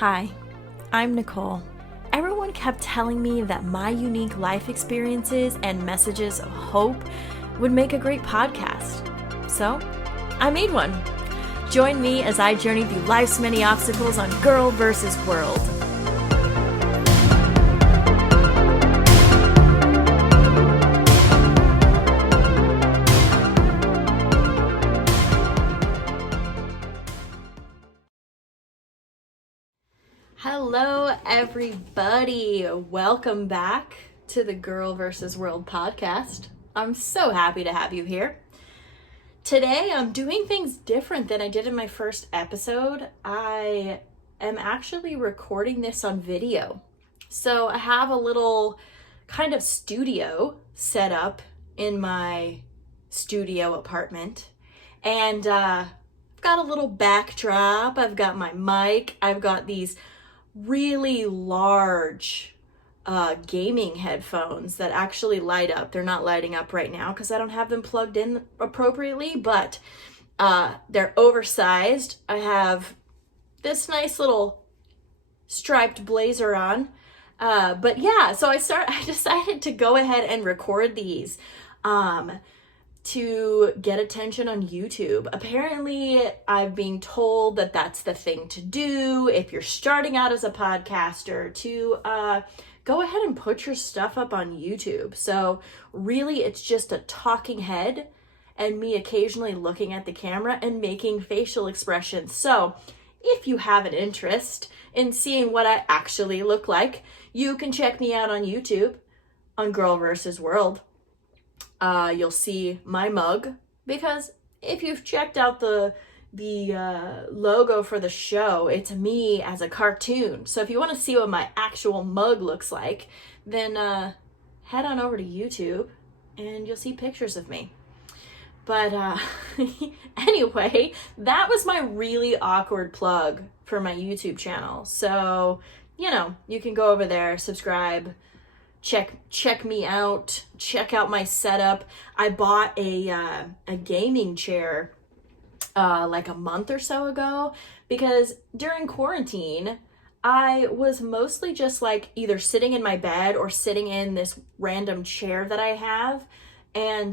Hi, I'm Nicole. Everyone kept telling me that my unique life experiences and messages of hope would make a great podcast. So, I made one. Join me as I journey through life's many obstacles on Girl vs. World. Hello, everybody. Welcome back to the Girl vs. World podcast. I'm so happy to have you here. Today, I'm doing things different than I did in my first episode. I am actually recording this on video. So I have a little kind of studio set up in my studio apartment. And I've got a little backdrop. I've got my mic. I've got these really large gaming headphones that actually light up. They're not lighting up right now because I don't have them plugged in appropriately, but they're oversized. I have this nice little striped blazer on. But yeah, so I decided to go ahead and record these to get attention on YouTube. Apparently, I've been told that that's the thing to do if you're starting out as a podcaster, to go ahead and put your stuff up on YouTube. So really, it's just a talking head and me occasionally looking at the camera and making facial expressions. So if you have an interest in seeing what I actually look like, you can check me out on YouTube on Girl vs. World. You'll see my mug, because if you've checked out the logo for the show, it's me as a cartoon. So if you want to see what my actual mug looks like, then head on over to YouTube and you'll see pictures of me. But anyway, that was my really awkward plug for my YouTube channel. So, you can go over there, subscribe, check me out, check out my setup. I bought a gaming chair like a month or so ago, because during quarantine I was mostly just like either sitting in my bed or sitting in this random chair that I have and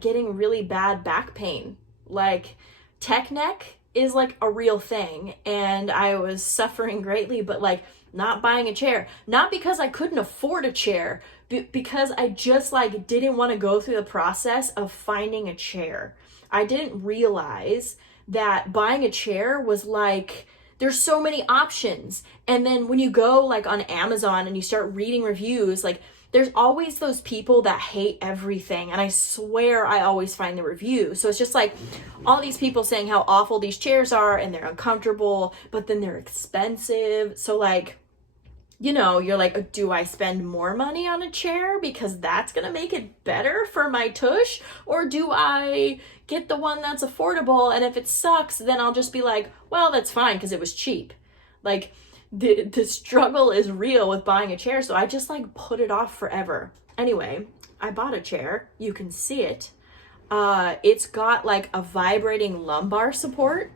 getting really bad back pain. Like, tech neck is like a real thing, and I was suffering greatly, but like not buying a chair, not because I couldn't afford a chair, because I just like didn't want to go through the process of finding a chair. I didn't realize that buying a chair was like, there's so many options. And then when you go like on Amazon and you start reading reviews, like there's always those people that hate everything. And I swear I always find the review. So it's just like all these people saying how awful these chairs are and they're uncomfortable, but then they're expensive. So like, you're like, do I spend more money on a chair because that's going to make it better for my tush? Or do I get the one that's affordable, and if it sucks, then I'll just be like, well, that's fine because it was cheap. Like, the struggle is real with buying a chair, so I just like put it off forever. Anyway, I bought a chair. You can see it. It's got like a vibrating lumbar support,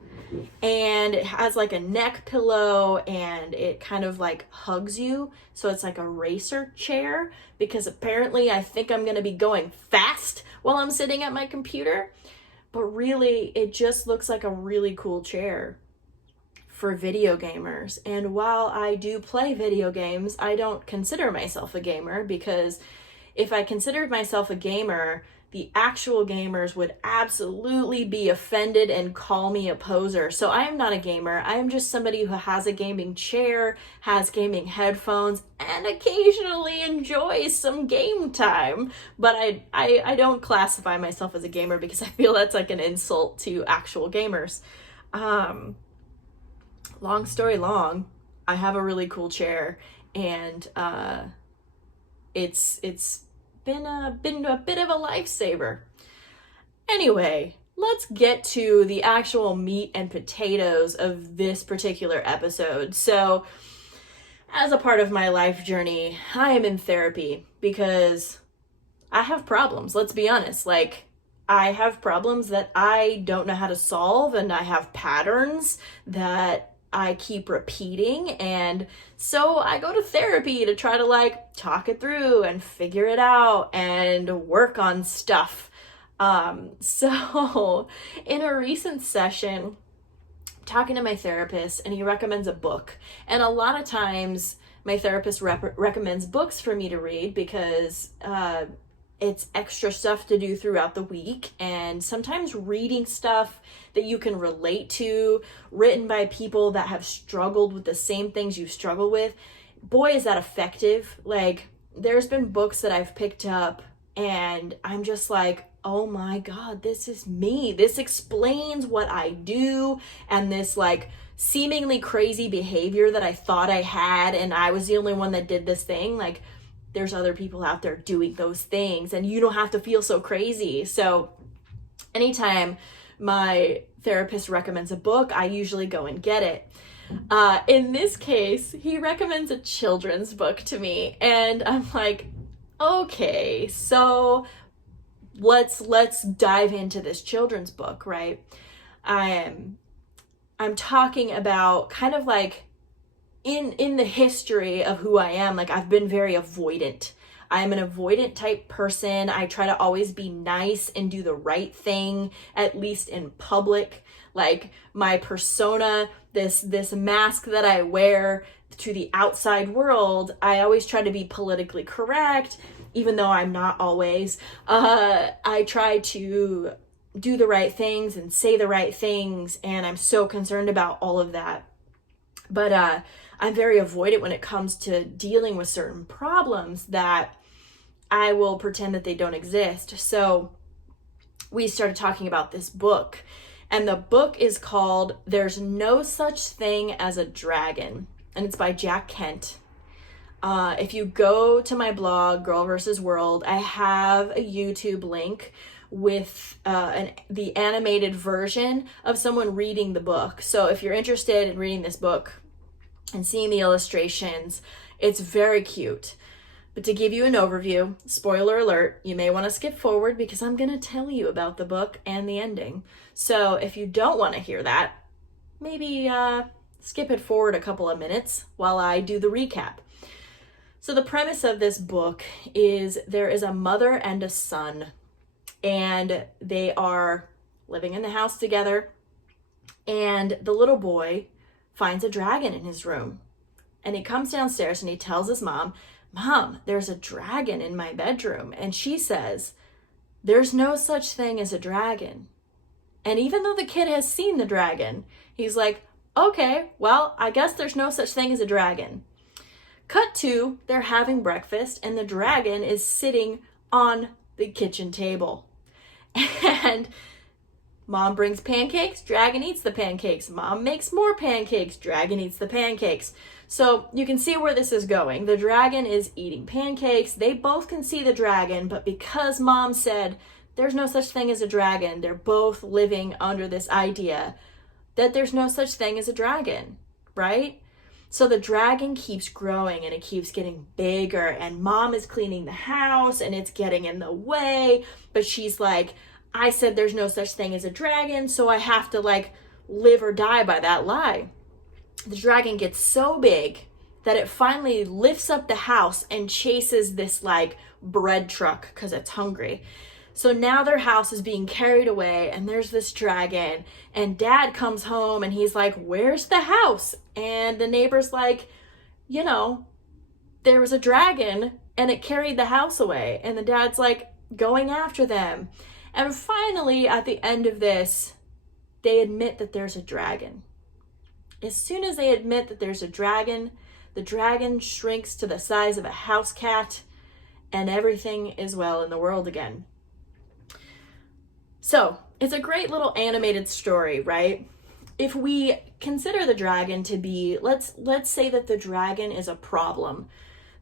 and it has like a neck pillow, and it kind of like hugs you. So it's like a racer chair, because apparently I think I'm going to be going fast while I'm sitting at my computer. But really, it just looks like a really cool chair for video gamers. And while I do play video games, I don't consider myself a gamer, because if I considered myself a gamer, the actual gamers would absolutely be offended and call me a poser. So I am not a gamer. I am just somebody who has a gaming chair, has gaming headphones, and occasionally enjoys some game time. But I don't classify myself as a gamer, because I feel that's like an insult to actual gamers. Long story long, I have a really cool chair, and it's been a bit of a lifesaver. Anyway, let's get to the actual meat and potatoes of this particular episode. So, as a part of my life journey, I am in therapy because I have problems. Let's be honest. Like, I have problems that I don't know how to solve, and I have patterns that I keep repeating. And so I go to therapy to try to like talk it through and figure it out and work on stuff. So in a recent session, talking to my therapist, and he recommends a book. And a lot of times my therapist recommends books for me to read because it's extra stuff to do throughout the week. And sometimes reading stuff that you can relate to, written by people that have struggled with the same things you struggle with, boy, is that effective. Like, there's been books that I've picked up and I'm just like, oh my God, this is me. This explains what I do, and this like seemingly crazy behavior that I thought I had, and I was the only one that did this thing. Like, there's other people out there doing those things, and you don't have to feel so crazy. So anytime my therapist recommends a book, I usually go and get it. In this case, he recommends a children's book to me, and I'm like, okay, so let's dive into this children's book, right? I'm talking about kind of like in the history of who I am. Like, I've been very avoidant. I'm an avoidant type person. I try to always be nice and do the right thing, at least in public. Like, my persona, this mask that I wear to the outside world, I always try to be politically correct, even though I'm not always. I try to do the right things and say the right things, and I'm so concerned about all of that. But I'm very avoidant when it comes to dealing with certain problems that I will pretend that they don't exist. So we started talking about this book, and the book is called There's No Such Thing as a Dragon, and it's by Jack Kent. If you go to my blog, Girl vs. World, I have a YouTube link with the animated version of someone reading the book. So if you're interested in reading this book and seeing the illustrations, it's very cute. But to give you an overview, spoiler alert, you may want to skip forward because I'm going to tell you about the book and the ending. So if you don't want to hear that, maybe skip it forward a couple of minutes while I do the recap. So the premise of this book is there is a mother and a son, and they are living in the house together, and the little boy finds a dragon in his room. And he comes downstairs and he tells his mom, "Mom, there's a dragon in my bedroom." And she says, "There's no such thing as a dragon." And even though the kid has seen the dragon, he's like, "Okay, well, I guess there's no such thing as a dragon." Cut to, they're having breakfast and the dragon is sitting on the kitchen table. And mom brings pancakes, dragon eats the pancakes. Mom makes more pancakes, dragon eats the pancakes. So you can see where this is going. The dragon is eating pancakes. They both can see the dragon, but because mom said there's no such thing as a dragon, they're both living under this idea that there's no such thing as a dragon, right? So the dragon keeps growing and it keeps getting bigger, and mom is cleaning the house and it's getting in the way, but she's like, I said there's no such thing as a dragon, so I have to like live or die by that lie. The dragon gets so big that it finally lifts up the house and chases this like bread truck because it's hungry. So now their house is being carried away and there's this dragon, and dad comes home and he's like, "Where's the house?" And the neighbor's like, there was a dragon and it carried the house away. And the dad's like going after them. And finally, at the end of this, they admit that there's a dragon. As soon as they admit that there's a dragon, the dragon shrinks to the size of a house cat, and everything is well in the world again. So it's a great little animated story, right? If we consider the dragon to be, let's say that the dragon is a problem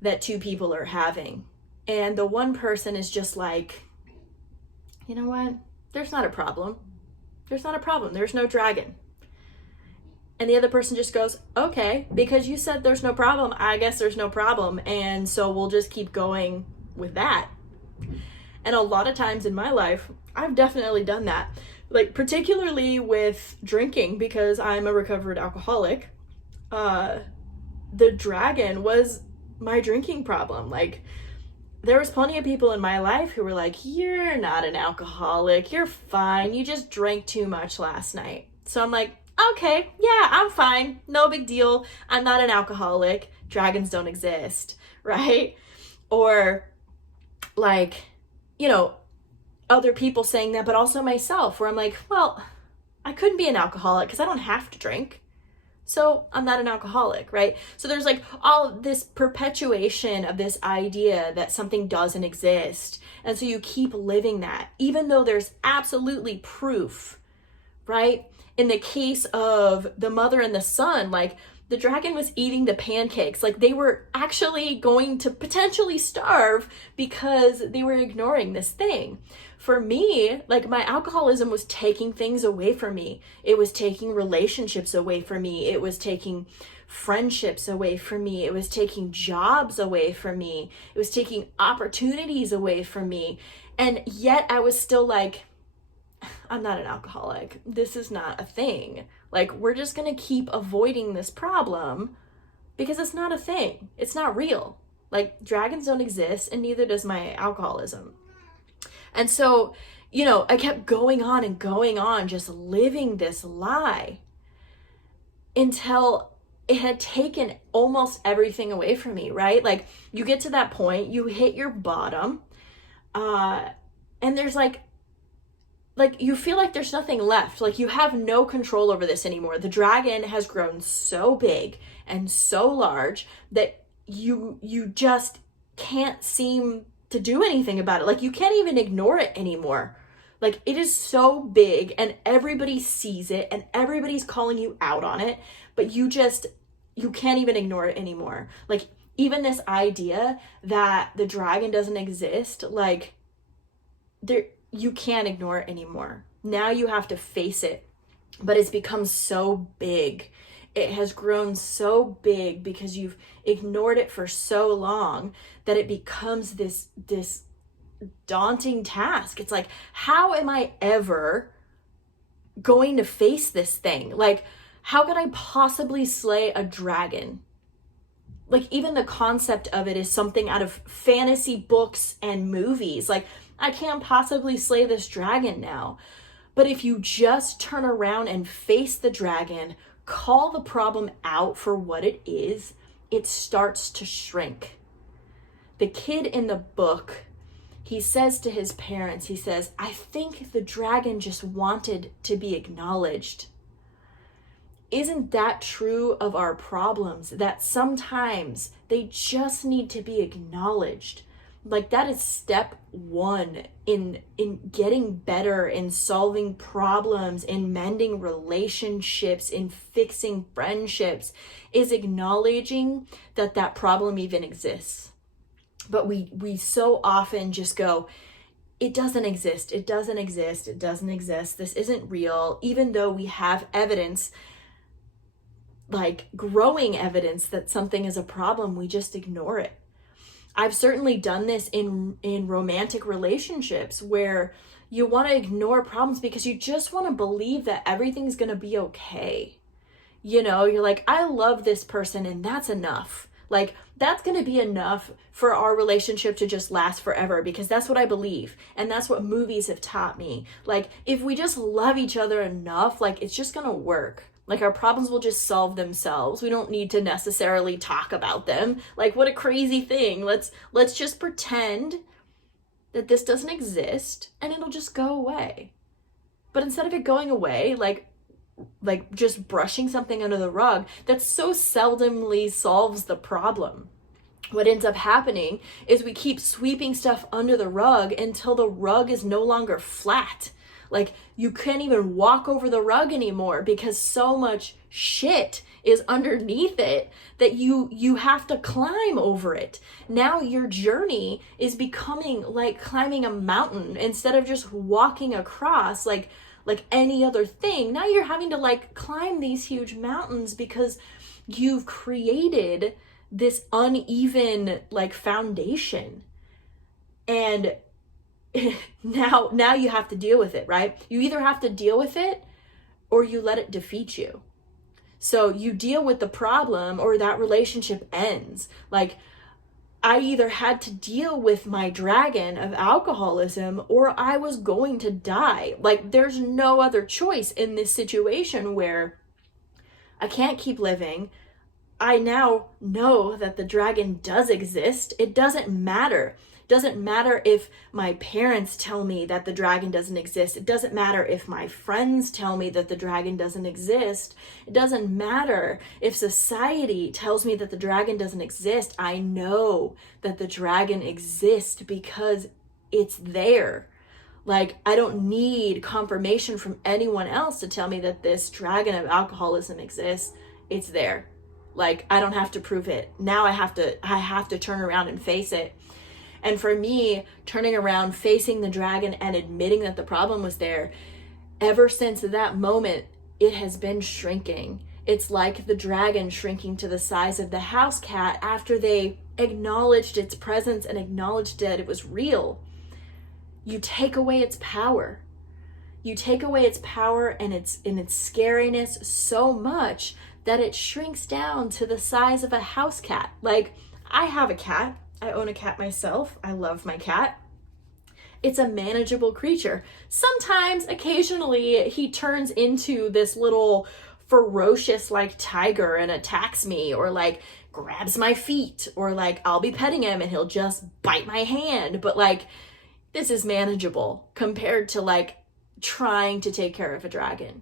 that two people are having, and the one person is just like, you know what? There's not a problem. There's not a problem. There's no dragon. And the other person just goes, okay, because you said there's no problem, I guess there's no problem. And so we'll just keep going with that. And a lot of times in my life, I've definitely done that. Like, particularly with drinking, because I'm a recovered alcoholic. the dragon was my drinking problem. Like, there was plenty of people in my life who were like, you're not an alcoholic, you're fine, you just drank too much last night. So I'm like, okay, yeah, I'm fine, no big deal, I'm not an alcoholic, dragons don't exist, right? Or like, you know, other people saying that, but also myself, where I'm like, well, I couldn't be an alcoholic because I don't have to drink, so I'm not an alcoholic, right? So there's like all this perpetuation of this idea that something doesn't exist. And so you keep living that, even though there's absolutely proof, right? In the case of the mother and the son, like the dragon was eating the pancakes. Like they were actually going to potentially starve because they were ignoring this thing. For me, like my alcoholism was taking things away from me. It was taking relationships away from me. It was taking friendships away from me. It was taking jobs away from me. It was taking opportunities away from me. And yet I was still like, I'm not an alcoholic. This is not a thing. Like, we're just going to keep avoiding this problem because it's not a thing. It's not real. Like, dragons don't exist, and neither does my alcoholism. And so, you know, I kept going on and going on, just living this lie until it had taken almost everything away from me, right? Like, you get to that point, you hit your bottom, and there's like you feel like there's nothing left. Like you have no control over this anymore. The dragon has grown so big and so large that you just can't seem to do anything about it. Like you can't even ignore it anymore. Like it is so big and everybody sees it and everybody's calling you out on it, but you can't even ignore it anymore. Like even this idea that the dragon doesn't exist, like you can't ignore it anymore. Now you have to face it. But it's become so big. It has grown so big because you've ignored it for so long that it becomes this daunting task. It's like, how am I ever going to face this thing? Like, how could I possibly slay a dragon? Like, even the concept of it is something out of fantasy books and movies. Like, I can't possibly slay this dragon now. But if you just turn around and face the dragon, call the problem out for what it is, it starts to shrink. The kid in the book, he says to his parents, he says, I think the dragon just wanted to be acknowledged. Isn't that true of our problems? That sometimes they just need to be acknowledged. Like that is step one in getting better, in solving problems, in mending relationships, in fixing friendships, is acknowledging that problem even exists. But we so often just go, it doesn't exist, it doesn't exist, it doesn't exist, this isn't real, even though we have evidence, like growing evidence that something is a problem, we just ignore it. I've certainly done this in romantic relationships where you want to ignore problems because you just want to believe that everything's going to be okay. You know, you're like, I love this person and that's enough. Like, that's going to be enough for our relationship to just last forever because that's what I believe. And that's what movies have taught me. Like, if we just love each other enough, like, it's just going to work. Like our problems will just solve themselves. We don't need to necessarily talk about them. Like what a crazy thing. Let's just pretend that this doesn't exist and it'll just go away. But instead of it going away, like just brushing something under the rug, that so seldomly solves the problem. What ends up happening is we keep sweeping stuff under the rug until the rug is no longer flat. Like you can't even walk over the rug anymore because so much shit is underneath it that you have to climb over it. Now your journey is becoming like climbing a mountain instead of just walking across like any other thing. Now you're having to like climb these huge mountains because you've created this uneven like foundation. And now you have to deal with it, right? You either have to deal with it or you let it defeat you. So you deal with the problem or that relationship ends. Like, I either had to deal with my dragon of alcoholism or I was going to die. Like, there's no other choice in this situation where I can't keep living. I now know that the dragon does exist. It doesn't matter. It doesn't matter if my parents tell me that the dragon doesn't exist. It doesn't matter if my friends tell me that the dragon doesn't exist. It doesn't matter if society tells me that the dragon doesn't exist. I know that the dragon exists because it's there. Like, I don't need confirmation from anyone else to tell me that this dragon of alcoholism exists. It's there. Like, I don't have to prove it. Now I have to turn around and face it. And for me, turning around, facing the dragon and admitting that the problem was there, ever since that moment, it has been shrinking. It's like the dragon shrinking to the size of the house cat after they acknowledged its presence and acknowledged that it was real. You take away its power. You take away its power and its scariness so much that it shrinks down to the size of a house cat. Like, I have a cat. I own a cat myself. I love my cat. It's a manageable creature. Sometimes, occasionally, he turns into this little ferocious like tiger and attacks me, or like grabs my feet, or like I'll be petting him and he'll just bite my hand. But like, this is manageable compared to like trying to take care of a dragon.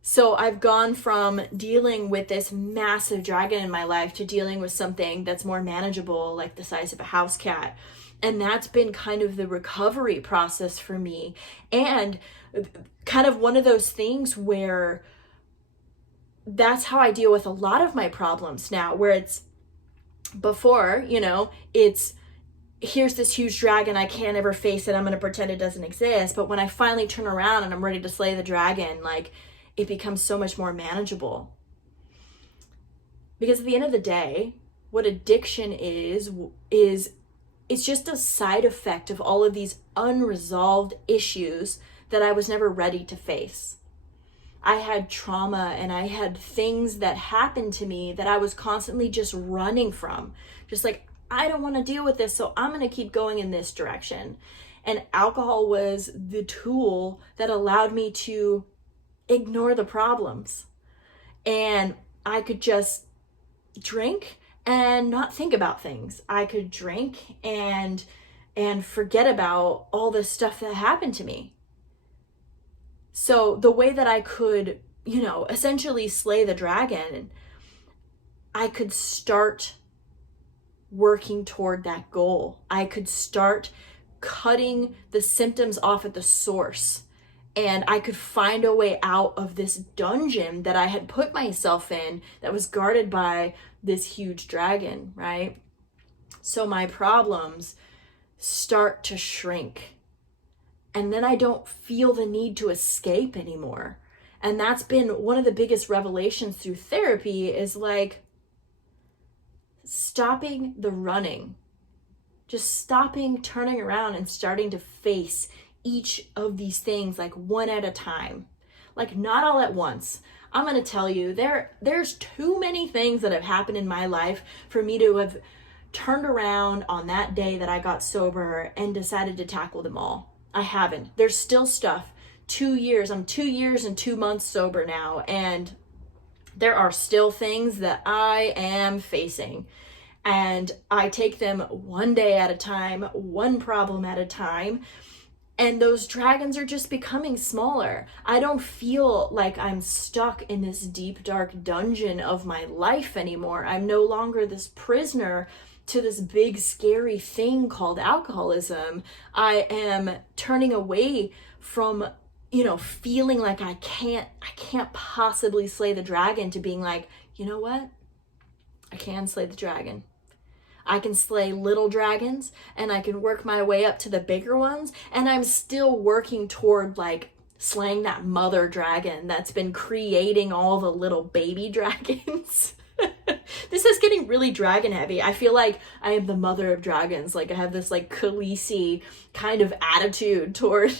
So I've gone from dealing with this massive dragon in my life to dealing with something that's more manageable, like the size of a house cat. And that's been kind of the recovery process for me. And kind of one of those things where that's how I deal with a lot of my problems now, where it's before, it's here's this huge dragon, I can't ever face it, I'm going to pretend it doesn't exist. But when I finally turn around and I'm ready to slay the dragon, like, it becomes so much more manageable. Because at the end of the day, what addiction is it's just a side effect of all of these unresolved issues that I was never ready to face. I had trauma and I had things that happened to me that I was constantly just running from. Just like, I don't want to deal with this, so I'm going to keep going in this direction. And alcohol was the tool that allowed me to ignore the problems. And I could just drink and not think about things. I could drink and forget about all this stuff that happened to me. So the way that I could, essentially slay the dragon, I could start working toward that goal. I could start cutting the symptoms off at the source. And I could find a way out of this dungeon that I had put myself in that was guarded by this huge dragon, right? So my problems start to shrink. And then I don't feel the need to escape anymore. And that's been one of the biggest revelations through therapy, is like stopping the running. Just stopping, turning around and starting to face each of these things like one at a time, like not all at once. I'm going to tell you, there's too many things that have happened in my life for me to have turned around on that day that I got sober and decided to tackle them all. I haven't. There's still stuff. 2 years. I'm 2 years and 2 months sober now, and there are still things that I am facing. And I take them one day at a time, one problem at a time. And those dragons are just becoming smaller. I don't feel like I'm stuck in this deep, dark dungeon of my life anymore. I'm no longer this prisoner to this big, scary thing called alcoholism. I am turning away from, feeling like I can't possibly slay the dragon, to being like, you know what? I can slay the dragon. I can slay little dragons and I can work my way up to the bigger ones. And I'm still working toward like slaying that mother dragon that's been creating all the little baby dragons. This is getting really dragon heavy. I feel like I am the mother of dragons. Like I have this like Khaleesi kind of attitude toward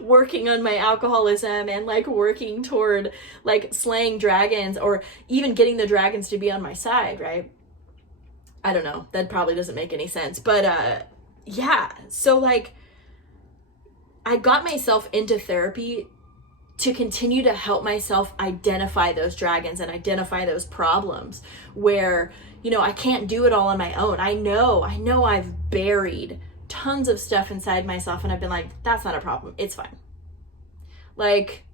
working on my alcoholism and like working toward like slaying dragons or even getting the dragons to be on my side, right? I don't know. That probably doesn't make any sense. But yeah. So like I got myself into therapy to continue to help myself identify those dragons and identify those problems where, you know, I can't do it all on my own. I know I've buried tons of stuff inside myself and I've been like, that's not a problem. It's fine. Like,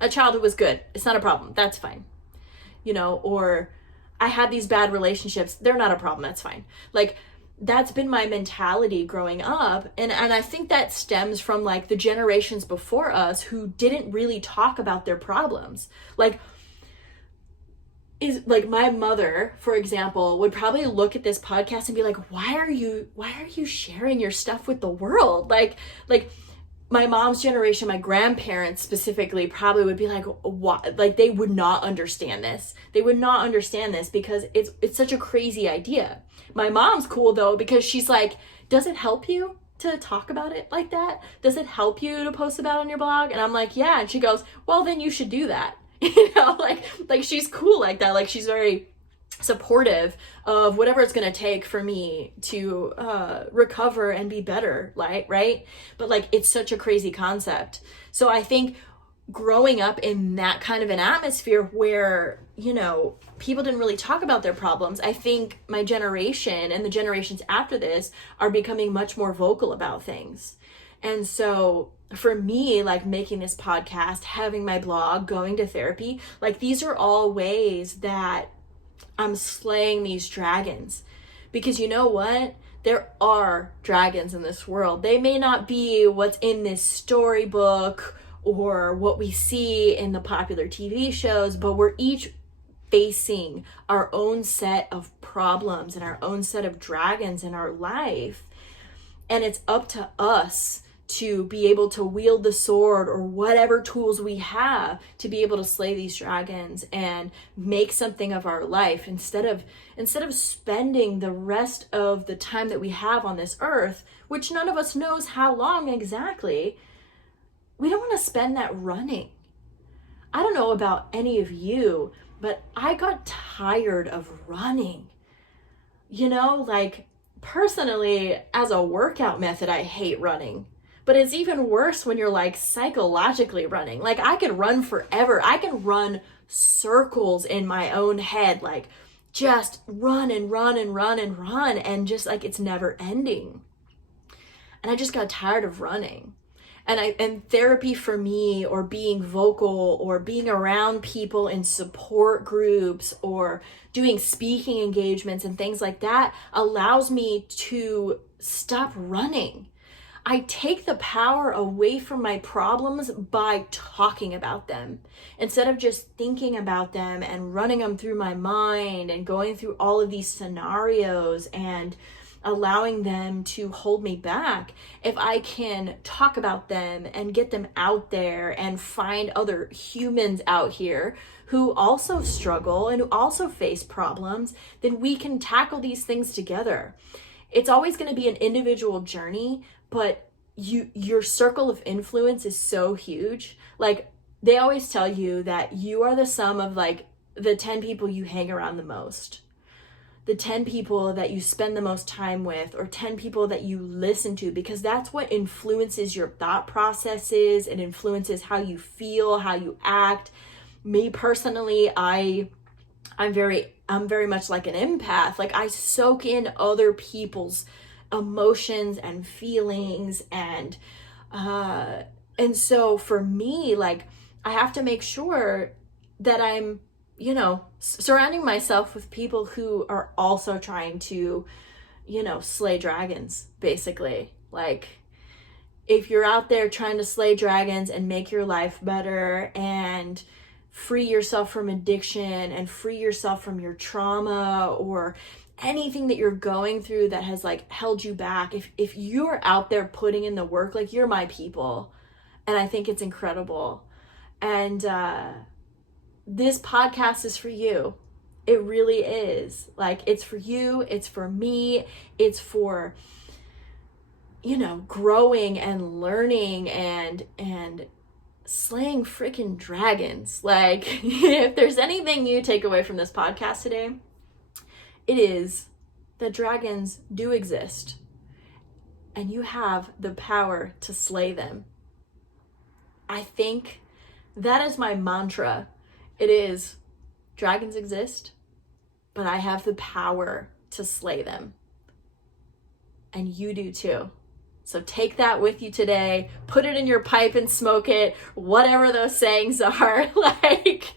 a childhood was good. It's not a problem. That's fine. You know, or I had these bad relationships. They're not a problem. That's fine. Like, that's been my mentality growing up. And I think that stems from like the generations before us who didn't really talk about their problems. Like my mother, for example, would probably look at this podcast and be like, why are you sharing your stuff with the world? Like my mom's generation, my grandparents specifically, probably would be like, what? Like they would not understand this. They would not understand this because it's such a crazy idea. My mom's cool though, because she's like, does it help you to talk about it like that? Does it help you to post about it on your blog? And I'm like, yeah. And she goes, well, then you should do that. You know, like she's cool like that. Like she's very supportive of whatever it's going to take for me to recover and be better, right? But like, it's such a crazy concept. So I think growing up in that kind of an atmosphere where, you know, people didn't really talk about their problems, I think my generation and the generations after this are becoming much more vocal about things. And so for me, like making this podcast, having my blog, going to therapy, like these are all ways that I'm slaying these dragons. Because you know what? There are dragons in this world. They may not be what's in this storybook or what we see in the popular TV shows, but we're each facing our own set of problems and our own set of dragons in our life. And it's up to us to be able to wield the sword or whatever tools we have to be able to slay these dragons and make something of our life instead of spending the rest of the time that we have on this earth, which none of us knows how long exactly. We don't want to spend that running. I don't know about any of you, but I got tired of running. You know, like personally, as a workout method, I hate running. But it's even worse when you're like psychologically running. Like I could run forever. I can run circles in my own head, like just run and run and run and run. And just like it's never ending. And I just got tired of running. And therapy for me, or being vocal, or being around people in support groups, or doing speaking engagements and things like that allows me to stop running. I take the power away from my problems by talking about them instead of just thinking about them and running them through my mind and going through all of these scenarios and allowing them to hold me back. If I can talk about them and get them out there and find other humans out here who also struggle and who also face problems, then we can tackle these things together. It's always going to be an individual journey, but your circle of influence is so huge. Like they always tell you that you are the sum of like the 10 people you hang around the most, the 10 people that you spend the most time with, or 10 people that you listen to, because that's what influences your thought processes. It influences how you feel, how you act. Me personally, I'm very much like an empath. Like I soak in other people's emotions and feelings, and so for me, like I have to make sure that I'm, you know, surrounding myself with people who are also trying to, you know, slay dragons, basically. Like if you're out there trying to slay dragons and make your life better and free yourself from addiction and free yourself from your trauma or anything that you're going through that has like held you back, if you're out there putting in the work, like you're my people. And I think it's incredible. And this podcast is for you. It really is. Like, it's for you, it's for me, it's for, growing and learning and slaying freaking dragons. Like, if there's anything you take away from this podcast today, it is that dragons do exist and you have the power to slay them. I think that is my mantra. It is, dragons exist, but I have the power to slay them. And you do too. So take that with you today, put it in your pipe and smoke it, whatever those sayings are. Like,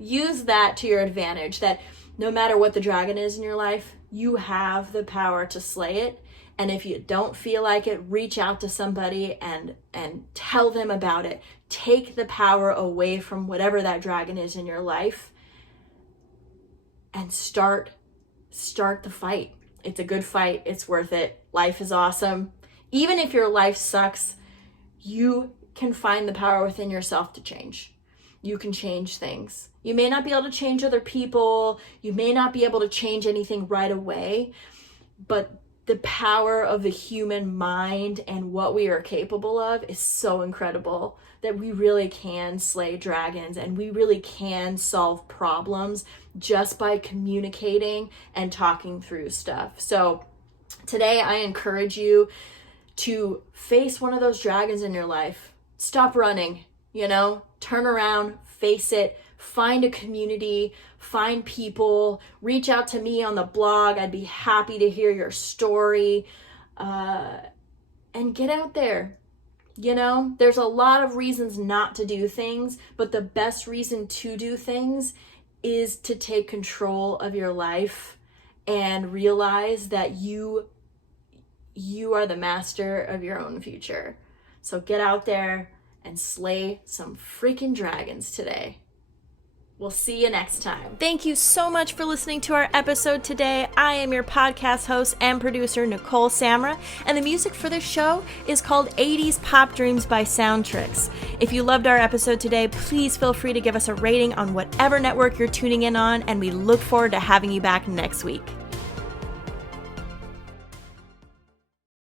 use that to your advantage, that no matter what the dragon is in your life, you have the power to slay it. And if you don't feel like it, reach out to somebody and tell them about it. Take the power away from whatever that dragon is in your life and start the fight. It's a good fight. It's worth it. Life is awesome. Even if your life sucks, you can find the power within yourself to change. You can change things. You may not be able to change other people. You may not be able to change anything right away, but the power of the human mind and what we are capable of is so incredible that we really can slay dragons and we really can solve problems just by communicating and talking through stuff. So today I encourage you to face one of those dragons in your life. Stop running, turn around, face it, find a community, find people, reach out to me on the blog. I'd be happy to hear your story, and get out there. There's a lot of reasons not to do things, but the best reason to do things is to take control of your life and realize that you are the master of your own future. So get out there and slay some freaking dragons today. We'll see you next time. Thank you so much for listening to our episode today. I am your podcast host and producer, Nicole Samra, and the music for this show is called 80s Pop Dreams by Soundtricks. If you loved our episode today, please feel free to give us a rating on whatever network you're tuning in on, and we look forward to having you back next week.